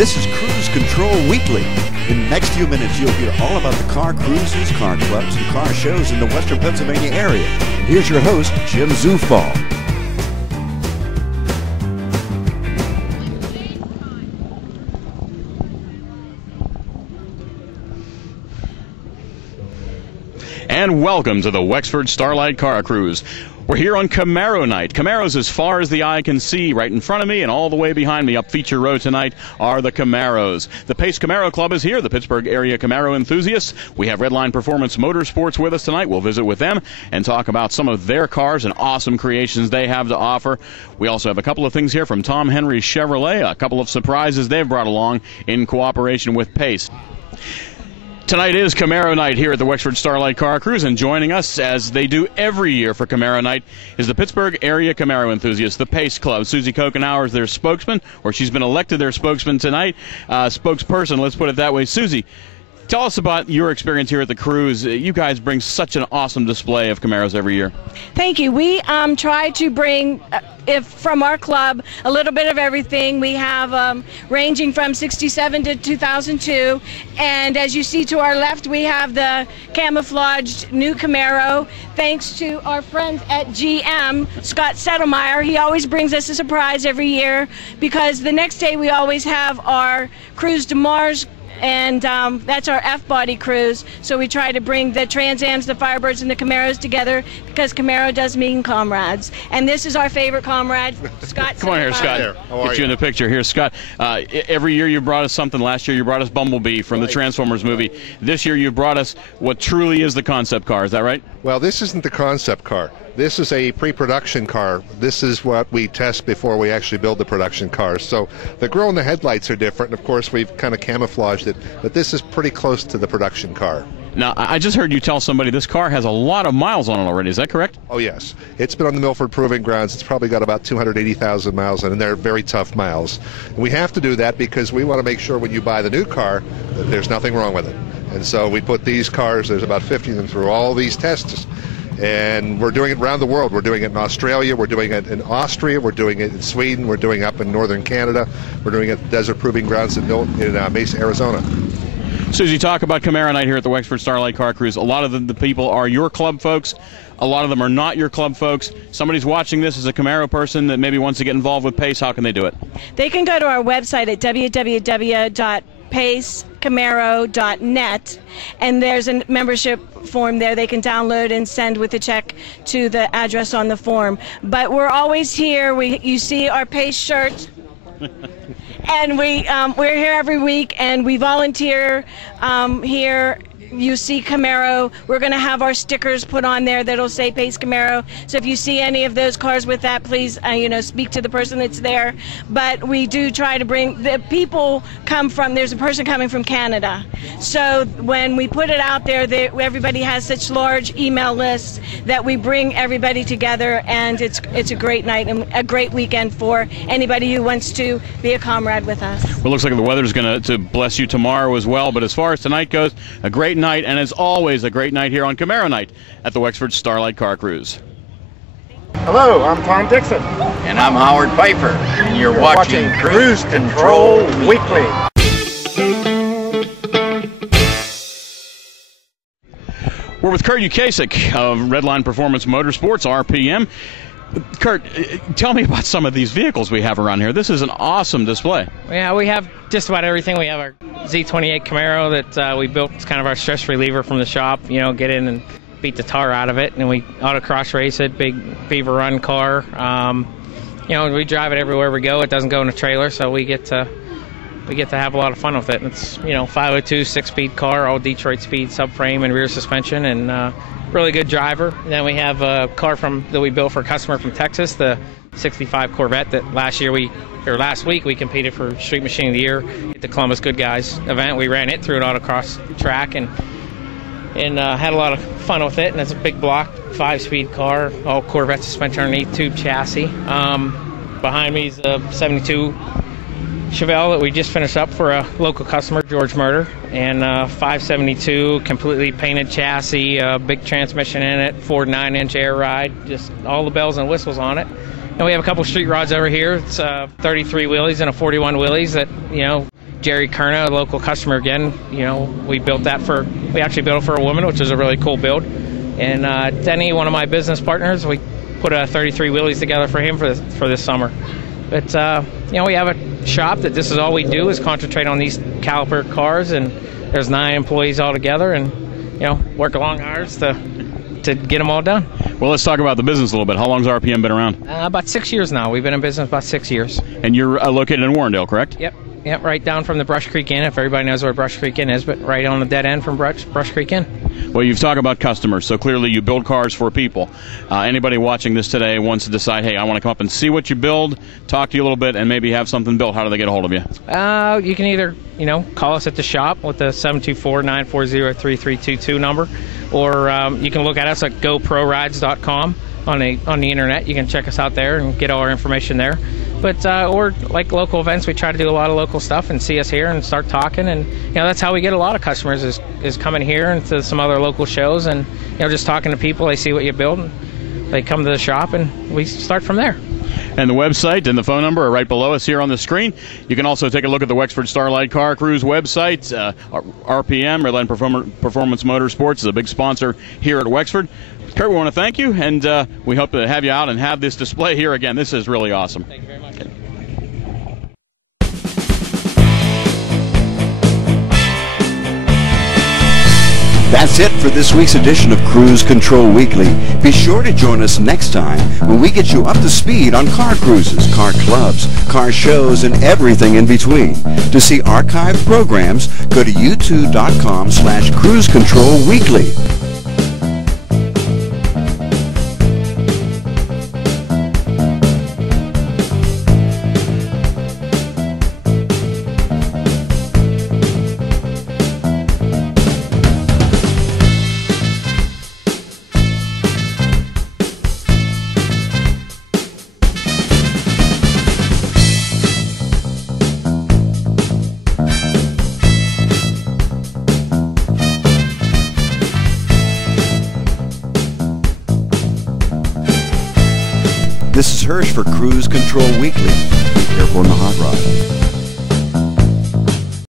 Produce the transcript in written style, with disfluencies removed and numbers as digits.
This is Cruise Control Weekly. In the next few minutes, you'll hear all about the car cruises, car clubs, and car shows in the Western Pennsylvania area. And here's your host, Jim Zufall. And welcome to the Wexford Starlite Car Cruise. We're here on Camaro night. Camaros as far as the eye can see. Right in front of me and all the way behind me up Feature Road tonight are the Camaros. The Pace Camaro Club is here, the Pittsburgh area Camaro enthusiasts. We have Redline Performance Motorsports with us tonight. We'll visit with them and talk about some of their cars and awesome creations they have to offer. We also have a couple of things here from Tom Henry's Chevrolet, a couple of surprises they've brought along in cooperation with Pace. Tonight is Camaro night here at the Wexford Starlite Car Cruise, and joining us, as they do every year for Camaro night, is the Pittsburgh area Camaro enthusiast, the Pace Club. Susie Kokenauer is their spokesman, or she's been elected their spokesman tonight. Spokesperson, let's put it that way. Susie, tell us about your experience here at the cruise. You guys bring such an awesome display of Camaros every year. Thank you. We try to bring, from our club, a little bit of everything. We have ranging from 67 to 2002, and as you see to our left, we have the camouflaged new Camaro. Thanks to our friends at GM, Scott Settlemeyer. He always brings us a surprise every year, because the next day we always have our Cruise to Mars, and that's our F-body cruise. So we try to bring the Trans Ams, the Firebirds, and the Camaros together, because Camaro does mean comrades. And this is our favorite comrade, Scott. Come on here, Scott. Get you in the picture. Here, Scott. Every year you brought us something. Last year you brought us Bumblebee from the Transformers movie. This year you brought us what truly is the concept car. Is that right? Well, this isn't the concept car. This is a pre-production car. This is what we test before we actually build the production cars. So the grill and the headlights are different. Of course, we've kind of camouflaged it, but this is pretty close to the production car. Now, I just heard you tell somebody this car has a lot of miles on it already. Is that correct? Oh, yes. It's been on the Milford Proving Grounds. It's probably got about 280,000 miles on it, and they're very tough miles. And we have to do that because we want to make sure when you buy the new car that there's nothing wrong with it. And so we put these cars, there's about 50 of them, through all these tests. And we're doing it around the world. We're doing it in Australia, we're doing it in Austria, we're doing it in Sweden, we're doing it up in northern Canada, we're doing it at the Desert Proving Grounds in Mesa, Arizona. Susie, talk about Camaro night here at the Wexford Starlite Car Cruise. A lot of the people are your club folks. A lot of them are not your club folks. Somebody's watching this as a Camaro person that maybe wants to get involved with Pace. How can they do it? They can go to our website at www.pacecamaro.net, and there's a membership form there they can download and send with a check to the address on the form. But we're always here. You see our Pace shirt. And we're here every week, and we volunteer here. You see Camaro. We're going to have our stickers put on there that'll say Pace Camaro. So if you see any of those cars with that, please, speak to the person that's there. But we do try to bring the people there's a person coming from Canada. So when we put it out there, everybody has such large email lists that we bring everybody together, and it's a great night and a great weekend for anybody who wants to be a comrade with us. Well, it looks like the weather's going to bless you tomorrow as well. But as far as tonight goes, a great night, and as always, a great night here on Camaro night at the Wexford Starlite Car Cruise. Hello, I'm Tom Dixon. And I'm Howard Piper, and you're watching Cruise Control Weekly. We're with Kurt Ukasik of Redline Performance Motorsports, RPM. Kurt, tell me about some of these vehicles we have around here. This is an awesome display. Yeah, we have just about everything. We have our Z28 Camaro that we built. It's kind of our stress reliever from the shop. Get in and beat the tar out of it, and we autocross race it. Big Beaver Run car. We drive it everywhere we go. It doesn't go in a trailer, so we get to have a lot of fun with it. And it's 502 6-speed car, all Detroit speed, subframe and rear suspension, and really good driver. And then we have a car that we built for a customer from Texas, the 65 Corvette that last week we competed for Street Machine of the Year at the Columbus Good Guys event. We ran it through an autocross track and had a lot of fun with it. And it's a big block 5-speed car, all Corvette suspension underneath, tube chassis. Behind me is a 72 Chevelle that we just finished up for a local customer, George Murder, and 572 completely painted chassis, big transmission in it, Ford 9-inch air ride, just all the bells and whistles on it. And we have a couple street rods over here. It's 33 wheelies and a 41 wheelies that Jerry Kerna, a local customer again. You know, we actually built it for a woman, which is a really cool build. And Denny, one of my business partners, we put 33 wheelies together for him for this summer. But you know, we have a shop that this is all we do is concentrate on these caliper cars, and there's 9 employees altogether, and you know, work long hours to get them all done. Well, let's talk about the business a little bit. How long has RPM been around? About 6 years now. We've been in business about 6 years. And you're located in Warrendale, correct? Yep, right down from the Brush Creek Inn, if everybody knows where Brush Creek Inn is, but right on the dead end from Brush Creek Inn. Well, you've talked about customers, so clearly you build cars for people. Anybody watching this today wants to decide, hey, I want to come up and see what you build, talk to you a little bit, and maybe have something built. How do they get a hold of you? You can either, you know, call us at the shop with the 724-940-3322 number, or you can look at us at goprorides.com on the internet. You can check us out there and get all our information there. But or like local events, we try to do a lot of local stuff and see us here and start talking, and you know, that's how we get a lot of customers is coming here and to some other local shows, and you know, just talking to people. They see what you build, and they come to the shop, and we start from there. And the website and the phone number are right below us here on the screen. You can also take a look at the Wexford Starlite Car Cruise website. RPM, Redline Performance Motorsports, is a big sponsor here at Wexford. Kurt, we want to thank you, and we hope to have you out and have this display here again. This is really awesome. Thank you very much. That's it for this week's edition of Cruise Control Weekly. Be sure to join us next time when we get you up to speed on car cruises, car clubs, car shows, and everything in between. To see archived programs, go to youtube.com/cruisecontrolweekly. This is Hirsch for Cruise Control Weekly. Be careful in the hot rod.